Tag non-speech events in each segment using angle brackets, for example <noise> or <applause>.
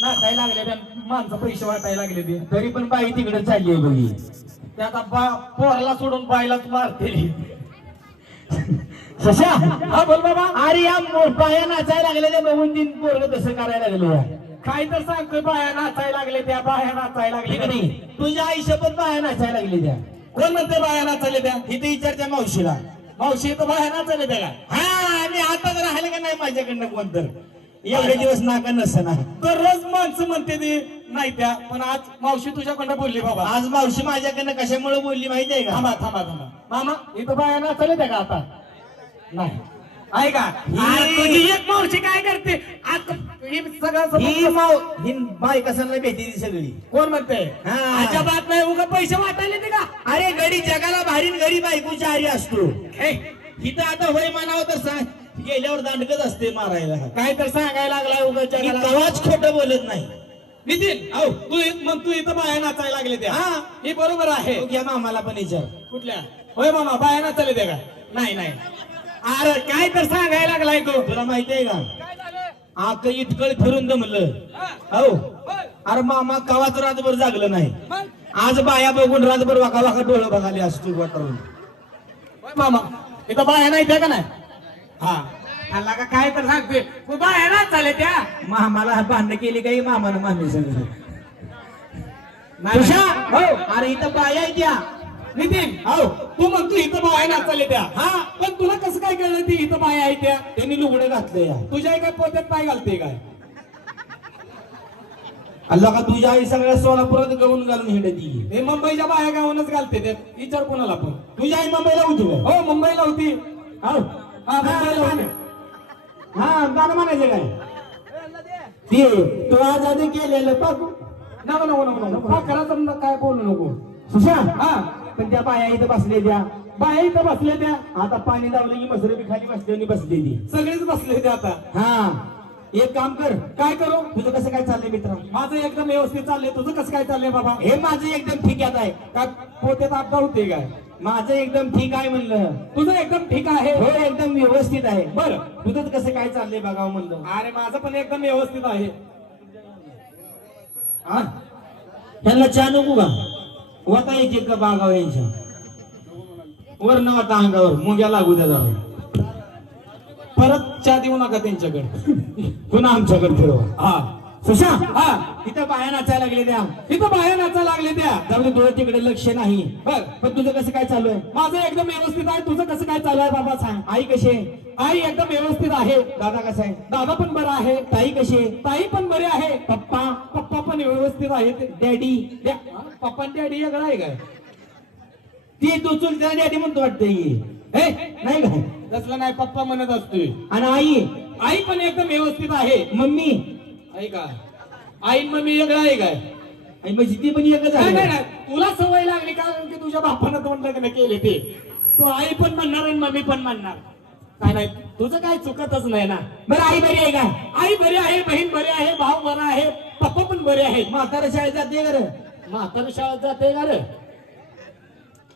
नाचायला लागले त्या माणसं पैसे वाटायला लागले ते तरी पण बाई तिकडे चालली आहे बघी. ते आता बा पोराला सोडून बायलाच मारते. सशा हा बोल बाबा. अरे या मो- बाया नाचायला लागल्या त्या बघून तीन पोरग तसं करायला लागलो काय तर सांगतोय बाया नाचायला लागले त्या बाया नाचायला लागले नाही तुझ्या आयुष्य पण बाया नाचायला लागली त्या. कोण म्हणते बाया नाचायला त्या? इथे विचारच्या मावशीला. मावशी तर बाया नाचायला त्या काय हा आणि आता राहिले का नाही माझ्याकडनं कोण तर एवढे दिवस नाका नसना. दररोज माणसं म्हणते ती नाही त्या पण आज मावशी तुझ्याकडनं बोलली बाबा. आज मावशी माझ्याकडनं कशामुळे बोलली माहिती आहे का? थांबा थांबा थांबा. मामा इथं बाया नाचायला त्या का आता? नाही. आहे का? ही- तुझी एक मावशी काय करते? आज ही सगळं ही समजतं. माव ही बाय कसाला भेटी ती सगळी. कोण म्हणते? हा. अजिबात नाही उगा पैसे वाटायले ते का? अरे गडी जगाला भारी न गडी बायकोची आरी असतो. हे, इथं आता होय मानावं तर सांग. गेल्यावर दांडकच असते मारायला. काय तर सांगायला लागलाय उगा मी जगाला. कवाच खोटं बोलत नाही. नितीन औ, तू मग तू इथं बाया नाचायला लागले त्या. हा. हे बरोबर आहे. तो घ्या मामाला पण विचार. कुठल्या? होय मामा बाया नाचायला त्या का? नाही नाही. अरे काय तर सांगायला लागलाय तू. तुला माहिती आहे का? आक इटकळ फिरून दमलं. हो. अरे मामा कवाच रातभर जागलं नाही. आज बाया बघून रातभर वाका वाका डोळं बघाले असतो वाटरून होय मामा इथं बाया नाही त्या का नाही? हा. आला का काय तर सांगते तू बाया नाचायला त्या. मामाला भांडण केली काही मामानं मामी सगळं. हो. अरे इथं बाया आहे त्या. नितीन हो. तू म्हणतो इथं बाया नाचायला त्या. हा. पण तुला कसं काय कळलं ती इथं बाया आहे त्या? त्यांनी लुगडं घातलं या. तुझ्या काय पोत्यात पाय घालते काय? अल्ला का तुझ्या आई सगळ्या सोलापुरात गवून घालून हिंडती. हे मुंबईच्या बाया गावानच घालते ते. विचार कोणाला पण. तुझी आई मुंबईला होती? हो मुंबईला होती. हो. गाणं म्हणायचं काय? ते तू आजादी केलेलं पाकू नको नको नको नको. हा खरं तर काय बोलू नको. सुशा हा पण त्या बाया इथं बसले त्या. बाया इथं बसले त्या. आता पाणी लावलं की मसरबी खाली बसली बसलेली सगळेच बसले ते आता. हा एक काम कर. काय करू? तुझं कसं काय चाललंय मित्र? माझं एकदम व्यवस्थित चाललंय. तुझं कसं काय चाललंय बाबा? हे माझं एकदम ठीक आहे. काय पोत्यात आपदा होते काय? माझं एकदम ठीक आहे म्हणलं. तुझं एकदम ठीक आहे. हो एकदम व्यवस्थित आहे. बरं. तुझं कसं काय चाललंय बघावं म्हणलं. अरे माझं पण एकदम व्यवस्थित आहे. हा? त्यांना चहा नको का? वता येते का बागाव यांच्या? वर न आता अंगावर. मुंग्या लागू द्या जरा. परत चहा देऊ नका त्यांच्याकडे. <laughs> पुन्हा आमच्याकडे फिरवा. हा. सुशा हा इथं बाया नाचायला लागले त्या. इथं बाया नाचायला लागले त्या. दे तुझं तिकडे लक्ष नाही. बर पण तुझं कसं काय चालू आहे? माझं एकदम व्यवस्थित आहे. तुझं कसं काय चालू आहे बाबा सांग. आई कशी आहे? आई एकदम व्यवस्थित आहे. दादा कसा आहे? दादा पण बरा आहे. ताई कशी आहे? ताई पण बरे आहे. पप्पा पप्पा पण व्यवस्थित आहे ते डॅडी. पप्पा आणि डॅडी वेगळं आहे काय? ती तू चुलत्या डॅडी म्हणतो वाटतं नाही काय तसलं नाही पप्पा म्हणत असतोय. आणि आई आई पण एकदम व्यवस्थित आहे. मम्मी आई का? आई मग मी वेगळा आहे काय? आई म्हणजे ती पण एकच नाही नाही आहे नाही. तुला सवय लागली कारण की तुझ्या बापानं दोन लग्न केले ते. तू आई पण म्हणणार आणि मम्मी पण म्हणणार. काय नाही तुझं काय चुकतच नाही ना? बरं आई बरी आहे काय आई बरी आहे बहीण बरी आहे भाऊ बरा आहे पप्पा पण बरे आहे म्हातारा शाळेत जाते का रे? म्हातारा शाळेत जाते का रे?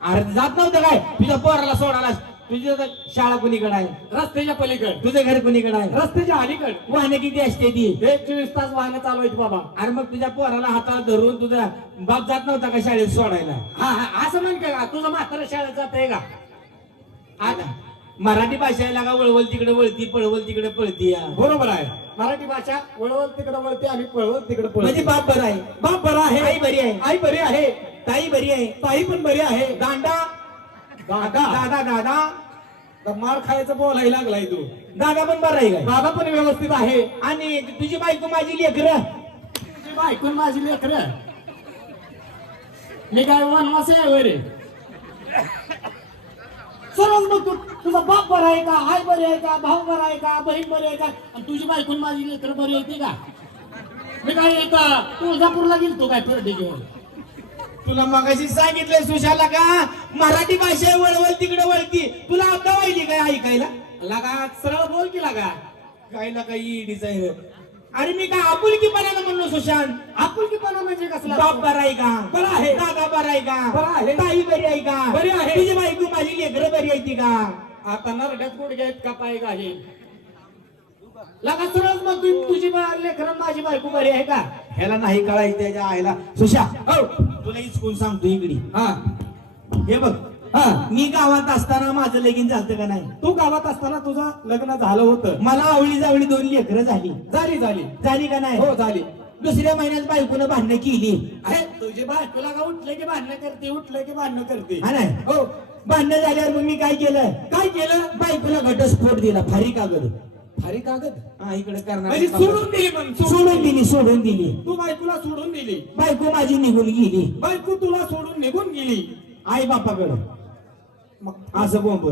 अरे जात नव्हतं काय? तुझ्या पोराला सोडायला तुझी आता शाळा कुणीकडे आहे? रस्त्याच्या पलीकड. तुझं घर कुणीकडे आहे? रस्त्याच्या अलीकड. वाहने किती असते ती? हे चोवीस तास वाहनं चालवायची बाबा. अरे मग तुझ्या पोराला हाताला धरून तुझा बाप जात नव्हता का शाळेत सोडायला? हा हा असं म्हण का? तुझं म्हातारा शाळेत जाते का? आता मराठी भाषा आहे लागा वळवल तिकडे वळती पळवल तिकडे पळती या. बरोबर आहे. मराठी भाषा वळवल तिकडे वळते आणि पळवल तिकडे म्हणजे पळते बाप बरा आहे. बाप बरा आहे. आई बरी आहे. आई बरी आहे. ताई बरी आहे. ताई पण बरी आहे. दांडा. दादा. दादा दादा. तर मार खायचं बोलायला लागलाय तू. दादा पण बरा आहे दादा पण व्यवस्थित आहे. आणि तुझी बायको माझी लेकर. तुझी बायकून माझी लेकर? मी काय वनवासी आहे वरे सर्वच बघ तू. तुझा बाप बरा आहे का? आई बरी आहे का? भाऊ बरा आहे का? बहीण बरी आहे का? आणि तुझी बायकून माझी लेकर बरी येते का? मी काय तुळजापूरला गेलतो काय फिरते घेऊन? तुला मगाशी सांगितलंय सुशाला का? मराठी भाषा वळवल तिकडे वळती. तुला आता वाहिली काय ऐकायला? लगा सरळ बोल की लागा काय ना काही डिझाईन अरे मी काय आपुलकीपणानं म्हणलो सुशांत? आपुलकीपणा म्हणजे कसला? बाप बरा आहे का? बरा आहे. दादा बरा आहे का? बरा आहे. ताई बरी आहे का? बरी आहे. तुझी बायको माझी लेकरं बरी आहे ती का? आता नरड्यात गुडघे आहेत का पाय आहे लगा सरळ मग तुझी लेकर माझी बायको बरी आहे का? ह्याला नाही कळायचं त्याच्या आईला. सुशा हो. तुला इचकून सांगतो इकडे. हा. हे बघ हा. मी गावात असताना माझं लगीन झालं का नाही? तू गावात असताना तुझं लग्न झालं होतं. मला आवळी जावळी दोन लेकरं झाली. झाली झाली. झाली का नाही? हो झाली. दुसऱ्या महिन्यात बायकोनं भांडणं केली. आहे तुझी बायकोला का उठले की भांडणं करते उठले की भांडणं करते. हा नाही? हो. भांडणं झाल्यावर मग मी काय केलं? काय केलं? बायकोला घटस्फोट दिला फारी कागद. भारी कागद. हा इकडे म्हणजे करणार सोडून दिली मग सोडून दिली. सोडून दिली तू बायकोला सोडून दिली. बायको माझी निघून गेली. बायको तुला सोडून निघून गेली. आई बापाकडं. मग असं बोंब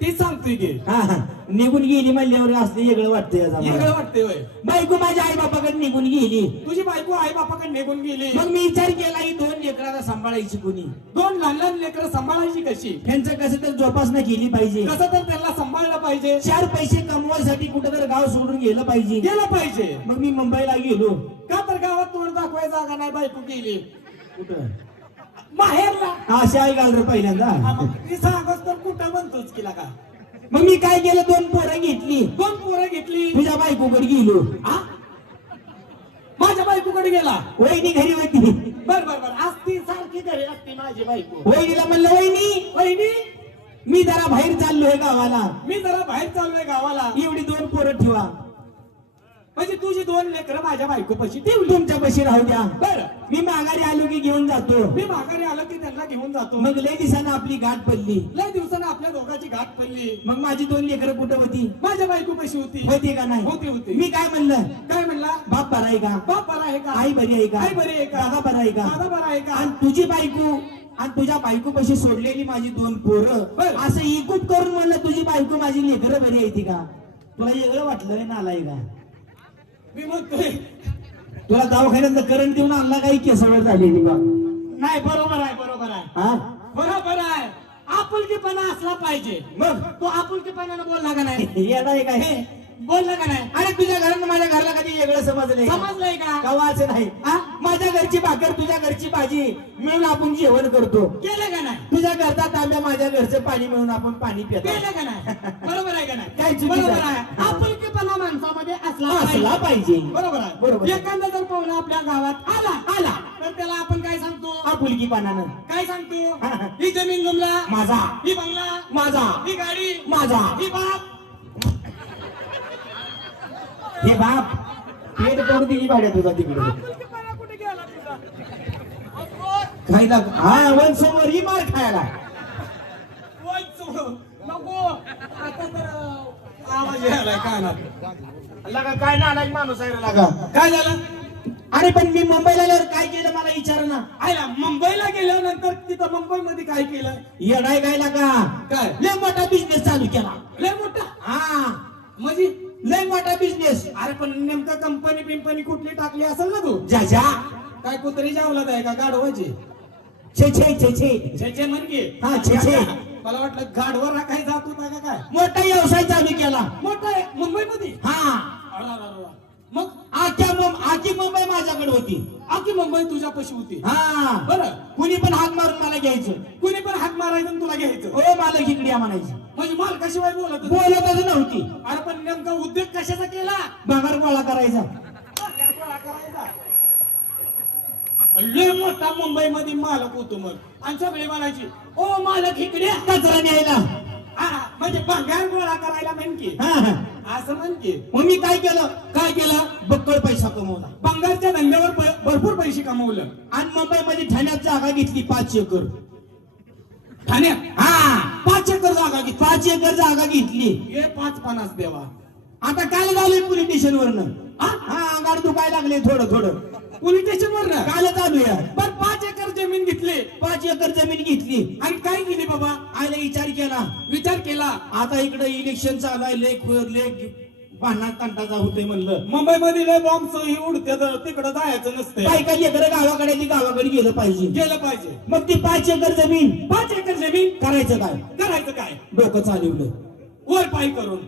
ती सांगतोय की हा हा. निघून गेली म्हणल्यावर असलं वेगळं वाटतंय वेगळं. वाटतंय होय. बायको माझ्या आई बापाकडे निघून गेली. तुझी बायको आई बापाकडे निघून गेली. मग मी विचार केला ही दोन लेकराला सांभाळायची कोणी? दोन लहान लहान लेकरं सांभाळायची कशी? त्यांचं कसं तर जोपासना केली पाहिजे. कसं तर त्यांना सांभाळलं पाहिजे? चार पैसे कमवायसाठी कुठं तर गाव सोडून गेलं पाहिजे. गेलं पाहिजे. मग मी मुंबईला गेलो. का तर गावात तोंड दाखवाय जागा नाही बायको गेली कुठं? माहेरला. अशा आई घाल रे पहिल्यांदा सांगच तर कुठं म्हणतोच की का मग मी काय केलं? दोन पोरं घेतली. दोन पोरं घेतली. तुझ्या बायकोकडे गेलो. हा? माझ्या बायकोकडे गेला. वहिनी घरी होती. बर बर बर. आज ती सारखी घरी असते माझी बायको. वहिनीला म्हणलं वहिनी वहिनी? मी जरा बाहेर चाललोय गावाला. मी जरा बाहेर चाललोय गावाला. एवढी दोन पोरं ठेवा. म्हणजे तुझी दोन लेकरं माझ्या बायको पशी ठेवली. तुमच्या पशी राहू द्या. बर. मी माघारी आलो की घेऊन जातो. मी माघारी आलो की त्यांना घेऊन जातो. मग लय दिवसानं आपली गाठ पडली. लय दिवसानं आपल्या दोघांची गाठ पडली. मग माझी दोन लेकरं कुठं होती? माझ्या बायको कशी होती. होती का नाही? होती होती. मी काय म्हणलं? काय म्हणला? बाप बरा आहे का? बाप बरा आहे का? आई बरी आहे का? आई बरी आहे का? दादा बरा आहे का? दादा बरा आहे का? आणि तुझी बायको आणि तुझ्या बायको पशी सोडलेली माझी दोन पोरं. बरं. असं इकूप करून म्हणलं तुझी बायको माझी लेकरं बरी आहे का? तुला वेगळं वाटलं नालाय का मी म्हणतोय तुला दवाखान्यात करंट देऊन आणला काही केसावर झालेली बा नाही बरोबर आहे बरोबर आहे. हा? बरोबर आहे. आपुलकीपणा असला पाहिजे. मग? तो आपुलकीपणानं बोलला का नाही? <laughs> येणार आहे काय? हे बोलला का नाही? अरे तुझ्या घरानं माझ्या घरला कधी वेगळं समजलंय का? समजलंय का? कवाचं नाही. हा? माझ्या घरची भाकर तुझ्या घरची भाजी मिळून आपण जेवण करतो. केलं का नाही? तुझ्या घरचा तांब्या माझ्या घरचं पाणी मिळून आपण पाणी पितो. केलं का नाही? <laughs> बरोबर आहे का नाही? काय बरोबर आहे? आपुलकीपणा माणसामध्ये असला असला पाहिजे. बरोबर बरोबर आहे. आहे. एखादा जर पाहुणा आपल्या गावात आला आला तर त्याला आपण काय सांगतो? आपुलकी पानानं काय सांगतो? हा, जमीन जमला माझा. ही बंगला माझा. ही गाडी माझा. ही बाप. हे बाप. पेट करून दिली पाहिजे तुझा तिकडे आपुलकीपणा कुठे गेला तुझा? खायला हा वन समोर ही मार खायला. नको. आता तर आवाज यायलाय कानात. लगा काय नालायक माणूस आहे रे लगा? काय झालं? अरे पण मी मुंबईला आल्यावर काय केलं मला विचार ना आयला मुंबईला गेल्यानंतर तिथं मुंबईमध्ये काय केलं? येडाय काय लागा? काय? लय मोठा बिझनेस चालू केला. लय मोठा? हा. म्हणजे लय मोठा बिझनेस अरे पण नेमकं कंपनी बिंपनी कुठली टाकली असेल ना तू? जा जा. काय कुत्री जावला आहे का गाढवाची? छे छे छे छे. छे छे म्हण की. हा, छे, छे. मला वाटलं गाढवर राखाय जात होता का काय? मोठा व्यवसाय चालू केला. मोठा आहे? मुंबईमध्ये? हा. मग? आख्या मुं- आखी मुंबई माझ्याकडे होती. आखी मुंबई तुझ्यापाशी होती? हा. बरं. कुणी पण हात मारून मला घ्यायचं. कुणी पण हात मारायचं आणि तुला घ्यायचं? ओ मला इकडे या म्हणायचं. म्हणजे माल कशिवाय बोलत होती? बोलतच नव्हती. अरे पण नेमका उद्योग कशाचा केला? भागार गोळा करायचा गोळा करायचा. लय मोठा मुंबईमध्ये मालक होतो मग. आणि सगळे म्हणायची ओ मालक इकडे या." कचरा न्यायला. हा, म्हणजे भंगार गोळा करायला म्हण की हा हा. असं म्हण की मग मी काय केलं? काय केलं? बक्कळ पैसा कमवला. भंगारच्या धंद्यावर प- भरपूर पैसे कमवलं. आणि मुंबईमध्ये ठाण्यात जागा घेतली पाच एकर. ठाण्यात? हा. पाच एकर जागा घेतली. पाच एकर जागा घेतली. हे पाच पन्नास देवा. आता काय झालंय पोलीस स्टेशन वरनं? हा अंगार दुखायला लागले थोडं थोडं. पोलीस स्टेशन वर ना चालू आहे पण पाच एकर जमीन घेतली. पाच एकर जमीन घेतली. आणि काय केली बाबा? आयला विचार केला. विचार केला. आता इकडे इलेक्शन चालू आहे. लेख लेख भांडणात तंटाचा होतोय म्हणलं. मुंबईमध्ये लय बॉम्ब ही उडते तिकडं जायचं नसतंय. काही काही एकर गावाकडे ती गावाकडे गेलं पाहिजे. गेलं पाहिजे. मग ती पाच एकर जमीन पाच एकर जमीन करायचं काय? करायचं काय? डोकं चालवलं वर पाय करून.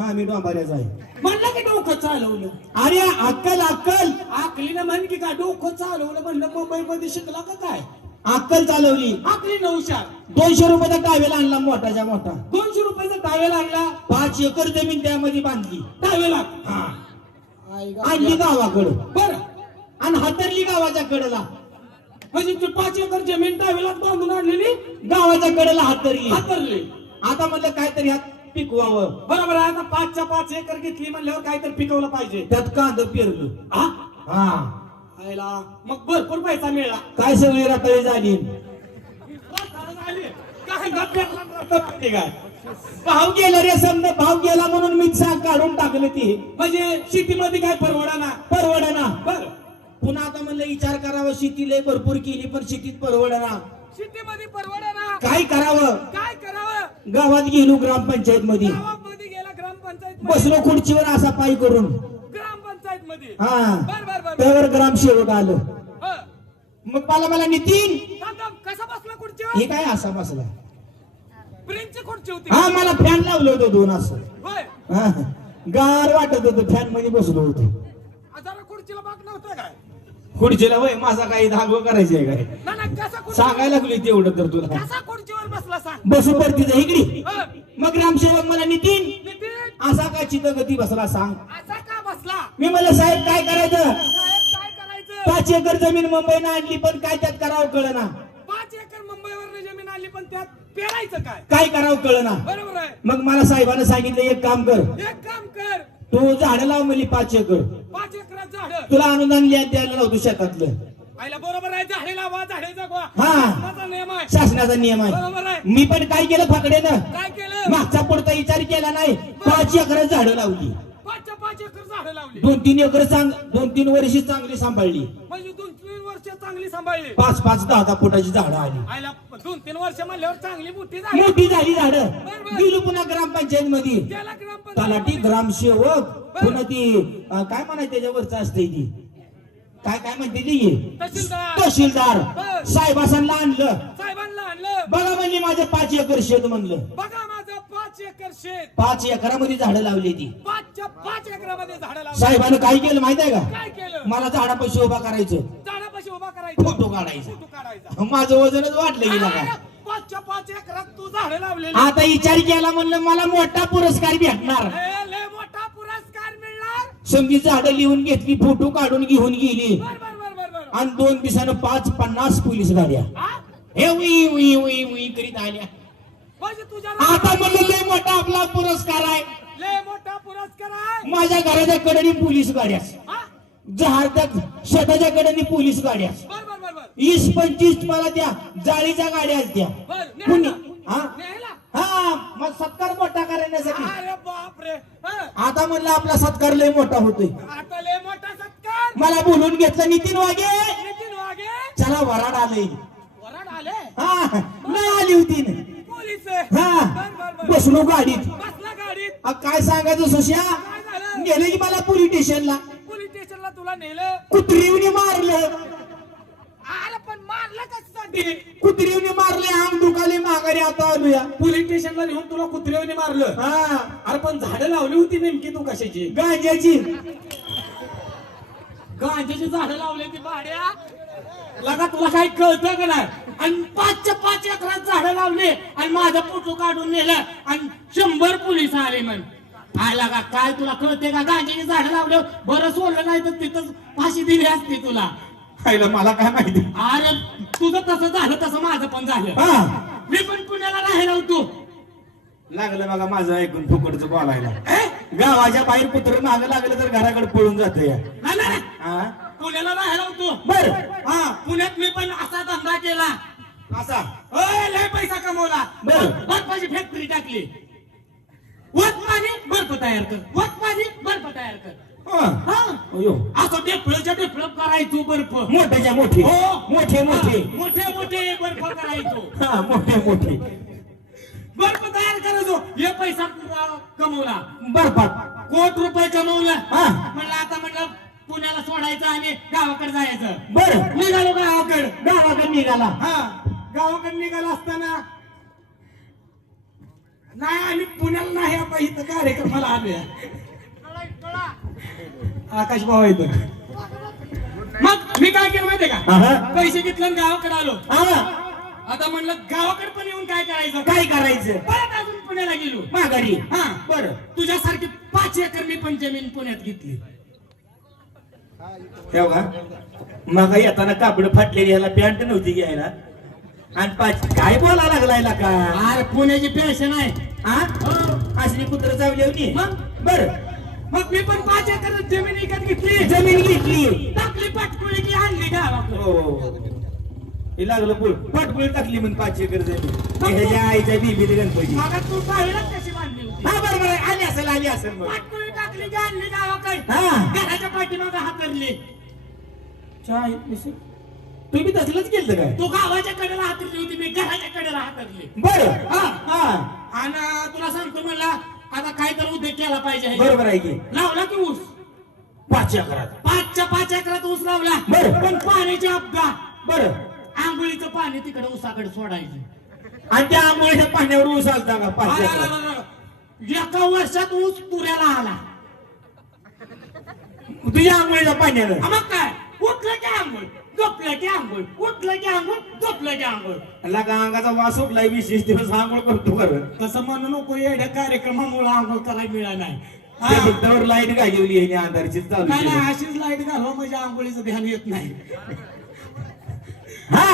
हा मी डोंबाऱ्याचा आहे. म्हणलं की डोकं चालवलं. अरे अक्कल अक्कल. आकलीनं म्हण की काय डोकं चालवलं म्हणलं मुंबईमध्ये शिकला का काय? अक्कल चालवली. आखरी नऊशार दोनशे रुपयाचा टावेल आणला मोठाच्या मोठा. दोनशे रुपयाचा टावेल आणला. पाच एकर जमीन त्यामध्ये बांधली. टावेला. हा. आणली गावाकडं. बर. आणि हातरली गावाच्या कडेला. म्हणजे ते पाच एकर जमीन टावेलात बांधून आणलेली? गावाच्या कडेला हातरली. हातरली. आता म्हणलं काहीतरी हात पिकवावं. बरोबर आहे? आता पाचच्या पाच एकर घेतली म्हणल्यावर काहीतरी पिकवलं पाहिजे. त्यात कांद पेरलं. हा? हा. आयला मग भरपूर पैसा मिळाला. काय सगळी रताळी झाली? काय भाव गेला रे समजा भाव गेला म्हणून मी सा काढून टाकलं ते. म्हणजे शेतीमध्ये काय परवडा ना परवडना. बर. पुन्हा आता म्हणलं विचार करावा शेती लय भरपूर केली पण शेतीत परवडना. शेतीमध्ये परवडा ना. काय करावं? काय करावं? गावात गेलो ग्रामपंचायत मध्ये गावामध्ये गेला ग्रामपंचायत बसलो खुर्चीवर असा पाय करून. ग्रामपंचायत मध्ये हा. बर बर बर त्यावर ग्रामसेवक आलं. हं. मग मला मला नितीन! थांब, थांब. कसा बसला हे खुर्चीवर काय असा बसला? खुर्ची होती. हा मला फॅन लावलं होतं दोन असं. होय. हा. गार वाटत होतं फॅनमध्ये बसलो होतो आ, जरा खुर्चीला बाक नव्हतं काय खुर्चीला वय माझा काही धागो करायची आहे काय सांगायला लागली तेवढं तर तुला. कसा खुर्चीवर बसला सांग. बसू पडती इकडे. हं. मग ग्रामसेवक मला नितीन नितीन असा काय चितगती बसला सांग. असा का बसला? मी म्हणलं साहेब काय करायचं? साहेब काय करायचं? पाच एकर जमीन मुंबईनं आणली पण काय त्यात करावं कळना. पाच एकर मुंबईवर जमीन आली पण त्यात पेरायचं काय? काय करावं कळना? बरोबर आहे. मग मला साहेबानं सांगितलं एक काम कर. एक काम कर. तू झाडं लाव म्हणली पाच एकर. पाच एकरात झाड. तुला अनुदान लिहा द्यायला नव्हतं शेतातलं. आईला बरोबर आहे झाडे लावा झाडे जगवा. हा. माझा नियम आहे. शासनाचा नियम बरोबर आहे. आहे मी पण काय केलं फाकडेनं काय केलं? मागचा पुढचा विचार केला नाही. पाच एकर झाडं लावली. पाचच्या पाच एकर झाडं लावली. दोन तीन एकर चांग दोन तीन वर्षी चांगली सांभाळली. म्हणजे चांगली सांभाळली. पाच पाच दहा दहा फुटाची झाडं आली. दोन तीन वर्ष म्हणल्यावर चांगली मोठी झाली. मोठी झाली झाडं. गेलो पुन्हा ग्रामपंचायत मध्ये त्याला तलाठी ग्रामसेवक पुन्हा ती अं, काय म्हणायचं त्याच्यावरच असते ती? काय काय म्हणते ती? तहसीलदार. तहसीलदार. बर. साहेबासांना आणलं. साहेबांना आणलं. बघा म्हणजे माझं पाच एकर शेत म्हणलं. बघा माझं पाच एकर शेत. पाच एकरामध्ये झाडं लावली ती. पाचच्या पाच एकरामध्ये झाडं लावली. साहेबानं काय केलं माहीत आहे का? काय केलं? मला झाडापाशी उभा करायचा. फोटो काढायचा. माझं वजनच वाटलं गेलं का पाचच्या पाच एकरात तू झाडं लावलेली आता विचार केला म्हणलं मला मोठा पुरस्कार भेटणार. मोठा पुरस्कार मिळणार? समजी झाडं लिहून घेतली फोटो काढून घेऊन गेली. बर बर बर बर बर आणि दोन दिवसानं पाच पन्नास पोलीस गाड्या. हा? उई उई उई उई करीत आल्या. म्हणजे तुझ्या आता म्हणलं लय मोठा आपला पुरस्कार आहे. लय मोठा पुरस्कार आहे? माझ्या घराच्या कडेने पोलीस गाड्या? जहाजात शेताच्या कडेने पोलीस गाड्या. वीस पंचवीस मला त्या जाळीच्या गाड्या द्या. कुणी. हा? हा मग सत्कार मोठा करण्यासाठी. आता म्हणलं आपला सत्कार लय मोठा होतोय. आता लय मोठा सत्कार. मला बोलून घेतलं नितीन वागे नितीन वागे चला वराड आलंय. वराड आले? हा नाही आली होती हा बसलो गाडीत. काय सांगायचं सुश्या? गेले की मला पोलीस स्टेशनला. पोलीस स्टेशनला तुला नेलं? कुत्रीवने मारलं. अरे पण मारलं कशासाठी कुत्रीवने मारले अंग दुखाले माघारी आता आलोया. पोलीस स्टेशनला नेऊन तुला कुत्र्याने मारलं. हा. अरे पण झाडं लावली होती नेमकी तू कशाची? गांजाची गांजाची झाडं लावली ती भाड्या लगा तुला काही कळतं का नाही? आणि पाचच्या पाच एकरात झाडं लावले. आणि माझा फोटो काढून नेलं. आणि शंभर पोलीस आले म्हण. काय लागा काय तुला कळते का? गांजाची झाडं लावलं. बरं सोडलं नाही तर तिथंच फाशी दिली असती तुला. खायला मला काय माहिती? अरे तुझं तसं झालं तसं माझं पण झालं. हा. मी पण पुण्याला राहिला होतो. लागलं बघा माझं ऐकून फुकडचं बोलायला. गावाच्या बाहेर कुत्र मागं लागलं तर घराकडे पळून जाते नाही, नाही, नाही. पुण्याला राहिला होतो. बर. हा पुण्यात मी पण असा धंदा केला. असा? ओय, लय पैसा कमवला. बरं. बर्फाची फॅक्टरी टाकली. वत पाणी बर्फ तयार कर. वत पाणी बर्फ तयार कर. अयो. असं डेफळच्या डेफळ करायचो बर्फ. मोठ्याच्या मोठे. हो. मोठे मोठे. मोठे मोठे बर्फ करायचो. हा मोठे मोठे. बर्फ तयार करायचो. हे पैसा कमवला. बर्फात. कोट रुपये कमवला. हा. म्हणलं आता म्हटलं पुण्याला सोडायचं आणि गावाकडे जायचं. बर. निघालो गावाकडे. गावाकडे निघाला. हा. गावाकडे निघाला असताना नाही आम्ही पुण्याला नाही आपण इथं कार्यक्रमाला आलोय. आकाश भाऊ इथं मग मी काय केलं माहिती माहितीये का? हा. पैसे घेतले आणि गावाकडे आलो. हा. आता म्हणलं गावाकडे पण येऊन काय करायचं? काय करायचं? परत अजून पुण्याला गेलो. माघारी. हा. बर. तुझ्यासारखी पाच एकर मी पण जमीन पुण्यात घेतली. तेव्हा मग येताना कापड फाटलेली ह्याला पॅन्ट नव्हती घ्यायला. आणि पाच काय बोला लागलाय का? अरे पुण्याची पॅशन आहे. हा? असली कुत्र चावली होती? मग? बर. मग मी पण पाच एकर जमीन विकत घेतली. जमीन घेतली टाकली पाटकुळी की आणली गावाकडे. हो हे लागलं बोल पाटपुळी टाकली म्हणून पाच एकर जमीन. हे ह्याच्या आईच्या बीबीत गणपती. मग तू पाहिलं कशी बांधली होती? हा बरोबर आहे. आली असेल आली असेल मग. पाटकुळी टाकली की आणली गावाकडे. हा. घराच्या पाठीमागे हातरली चाय मिसळ. तुम्ही तसलंच केलं काय? तू गावाच्या कडेला हातरली होती मी घराच्या कडेला हातरली बर. हा. हा. आणि तुला सांगतो म्हणला आता काय तर उद्योग केला पाहिजे. बरोबर आहे की. लावला की ऊस. पाच एकरात. पाचच्या पाच एकरात ऊस लावला. बरं. पण पाण्याची अपघात. बर. आंघोळीचं पाणी तिकडे ऊसाकडे सोडायचं. आणि त्या आंघोळीच्या पाण्यावर ऊस आलता का? पाच अरे, एकरात. अरे, अरे. एका वर्षात ऊस पुऱ्याला आला. तुझ्या आंघोळीच्या पाण्यानं. हा, मग काय? आंघोळ झोपलं की आंघोळ उठलं की आंघोळ झोपलं की आंघोळ. ला का अंगाचा वास उठलाय विशेष दिवस आंघोळ करतो बरं. तसं म्हणू नको येड्या कार्यक्रमामुळे आंघोळ करायला मिळाला नाही. त्या लाइट गाजवली आहे अंधारची चालू नाही केली. नाही अशीच लाइट घालवा म्हणजे आंघोळीचं ध्यान येत नाही. हा.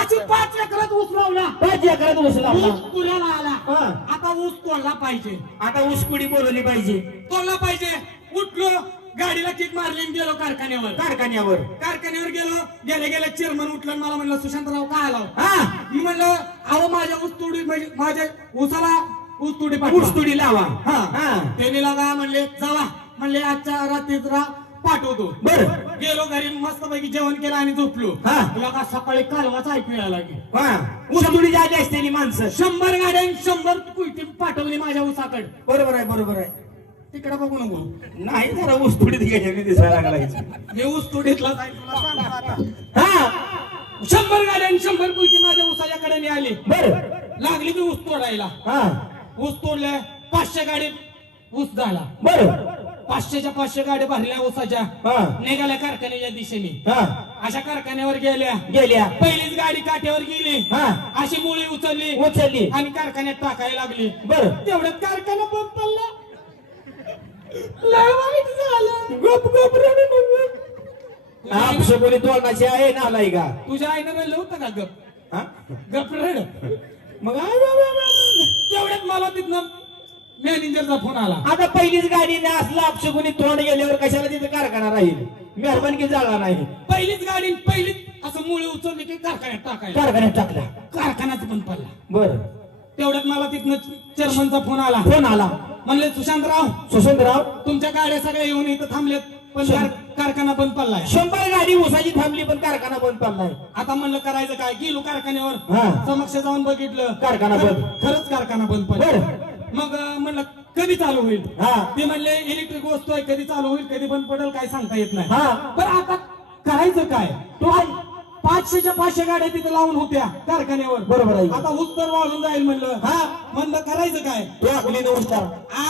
अशी पाच एकरात ऊस लावला. पाच एकरात ऊस लावला. ऊस पुऱ्याला आला. हा. आता ऊस तोडला पाहिजे. आता ऊसकुडी बोलवली पाहिजे? तोडला पाहिजे. उठलो गाडीला किक मारली आणि गेलो कारखान्यावर. कारखान्यावर. कारखान्यावर गेलो गेले गेले चेअरमन उठलं आणि मला म्हणलं सुशांतराव काय आला हा? मी म्हणलं अहो माझ्या ऊसतोडी म्हणजे माझ्या ऊसाला ऊसतोडी पाठवा. ऊसतोडी लावा. हा. हा. त्यांनी लागा म्हणले जावा. म्हणले आजच्या रात्रीत रा पाठवतो. बर. गेलो घरी मस्त पैकी जेवण केलं आणि झोपलो. हा. लगा सकाळी कालवाच ऐकू यायला लागली. हा. ऊसतोडी झाली असते माणसं. शंभर गाड्या आणि शंभर कुलटी पाठवली माझ्या ऊसाकडे. बरोबर आहे बरोबर आहे. तिकडे बघू नको. नाही जरा ऊसतोडीत घ्यायची दिसायला लागलाय. हे ऊस तोडीतला जाईल तुला सांगतो आता. हा. शंभर गाड्या आणि शंभर कुलटी माझ्या ऊसाच्याकडे नाही आली. बर. लागली की ऊस तोडायला. हा. ऊस तोडल्या पाचशे गाडी ऊस झाला. बर. पाचशेच्या पाचशे गाड्या भरल्या ऊसाच्या. हा. निघाल्या कारखान्याच्या दिशेने. हा. अशा कारखान्यावर गेल्या. गेल्या. पहिलीच गाडी काठ्यावर गेली. हा. अशी मुळी उचलली. उचलली. आणि कारखान्यात टाकायला लागली. बर. तेवढ्यात कारखाना बंद पडला. वाईट झालं गप गप रडू नको आपसोबरी तोंडाची आहे ना आलाय का तुझ्या आईनं म्हणलं होतं का गप? हा? गप रड. मग आय. तेवढ्यात मला तिथनं मॅनेजरचा फोन आला. आता पहिलीच गाडी ना असलं आपसुकुनी तोंड गेल्यावर कशाला तिथे कारखाना राहील? मेहरबान की जागा नाही? पहिलीच गाडी पहिलीच असं मुळे उचलली की कारखान्यात टाकायला. कारखान्यात टाकला. कारखानाच बंद पडला. बर. तेवढ्यात मला तिथनं चेअरमनचा फोन आला. फोन आला. म्हणले सुशांतराव सुशंतराव? तुमच्या गाड्या सगळ्या येऊन इथं थांबल्यात पण कार- कारखाना बंद पडलाय. शंभर गाडी उसाची थांबली पण कारखाना बंद पडलाय. आता म्हणलं करायचं काय? गेलो कारखान्यावर. हा. समक्ष जाऊन बघितलं. कारखाना खर- बंद. खरंच कारखाना बंद पडला. बरं. मग अं, म्हणलं कधी चालू होईल? हा. ते म्हणले इलेक्ट्रिक वस्तू आहे कधी चालू होईल कधी बंद पडेल काय सांगता येत नाही. हा. पण आता करायचं काय? तो पाचशेच्या पाचशे गाड्या तिथे लावून होत्या कारखान्यावर. बरोबर आहे. आता ऊस तर वाढून जाईल म्हणलं. हा. म्हणलं करायचं काय? तो आपली नमस्कार.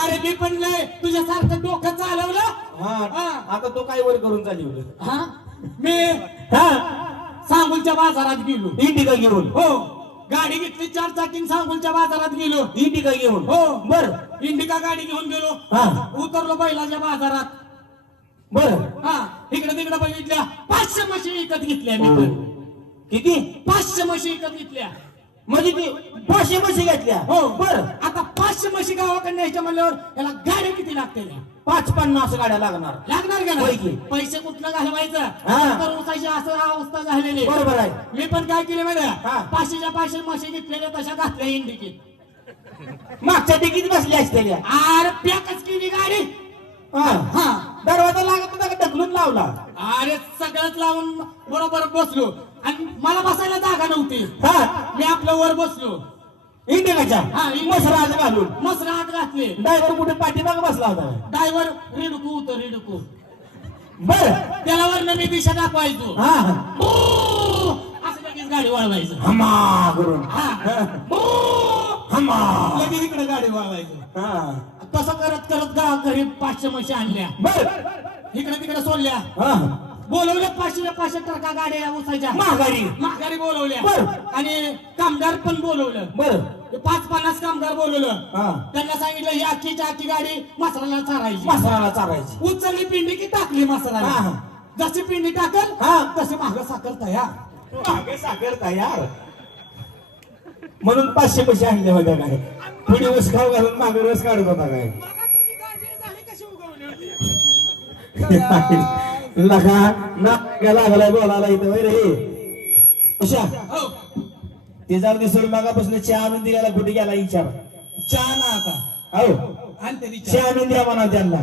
अरे मी पण नाही. तुझ्यासारखं डोकं चालवलं. हा. हा. आता तो काय वर करून चालवलं हा? मी हा. सांगोलच्या बाजारात गेलो. इंडिका घेऊन. हो. गाडी घेतली चार चाकीन सांगोलच्या बाजारात गेलो. इंडिका घेऊन. हो. बर. इंडिका गाडी घेऊन गेलो. हा. उतरलो बैलाच्या बाजारात. बर. हा. इकडे तिकडे बघितल्या पाचशे म्हशी विकत घेतल्या मी पण. किती? पाचशे म्हशी विकत घेतल्या. म्हणजे ती पाचशे म्हशी घेतल्या. हो. बर. आता पाचशे म्हशी गावाकडे न्यायच्या म्हणल्यावर याला गाड्या किती लागते पाच पन्नास गाड्या लागणार. लागणार का नाही. पैसे कुठलं घालवायचं? हा. तर उसाची असं अवस्था झालेली. बरोबर आहे. मी पण काय केले माहिती? हा. पाचशेच्या पाचशे म्हशी घेतलेल्या तशा घातल्या इंडिकेट मागच्या टिकीत बसली असतेल्या अरे पॅकच केली गाडी. हा. हा दरवाजा लागत होता का ढकलून लावला. अरे सगळंच लावून बरोबर बसलो. आणि मला बसायला जागा नव्हती. हा. मी आपल्या वर बसलो. इंडिकाच्या हा, इंडिका. मसराज घालून. मस्त रात घातले. ड्रायव्हर कुठे पाठीमाग बसला होता? ड्रायव्हर रेडकू होतो रेडकू. बर. त्याला वरनं मी दिशा दाखवायचो. हा असं लगेच गाडी वळवायचं. हमा करून. हा. हमा लगेच इकडे गाडी वळवायचं. हा. तसं करत करत गाव घरी पाचशे म्हशी आणल्या. बर. इकडे तिकडे सोडल्या. हा. बोलवलं पाचशे पाचशे टरका गाड्या उसायच्या. माघारी. माघारी बोलवल्या. बर. आणि कामगार पण बोलवलं. बर. ते पाच पन्नास कामगार बोलवलं. हा. त्यांना सांगितलं ही अख्खीची अख्खी गाडी मसराला चारायची. मसाला चारायची. उचलली पिंडी की टाकली मसराला हा. जशी पिंडी टाकल हा. तशी माग साखर तयार. मागे साखर तयार. म्हणून पाचशे पैसे आणले होते काय. पुढे रस खाऊ घालून मागे रस काढत होता काय. लगा ना लागलाय बोलायला इथं वय रे? उषा हो. ते जर दिसून मागापासून चहा आणून दिल्याला कुठे गेला विचार? चहा ना आता. हो. आणि तरी चहा आणून द्या म्हणा त्यांना.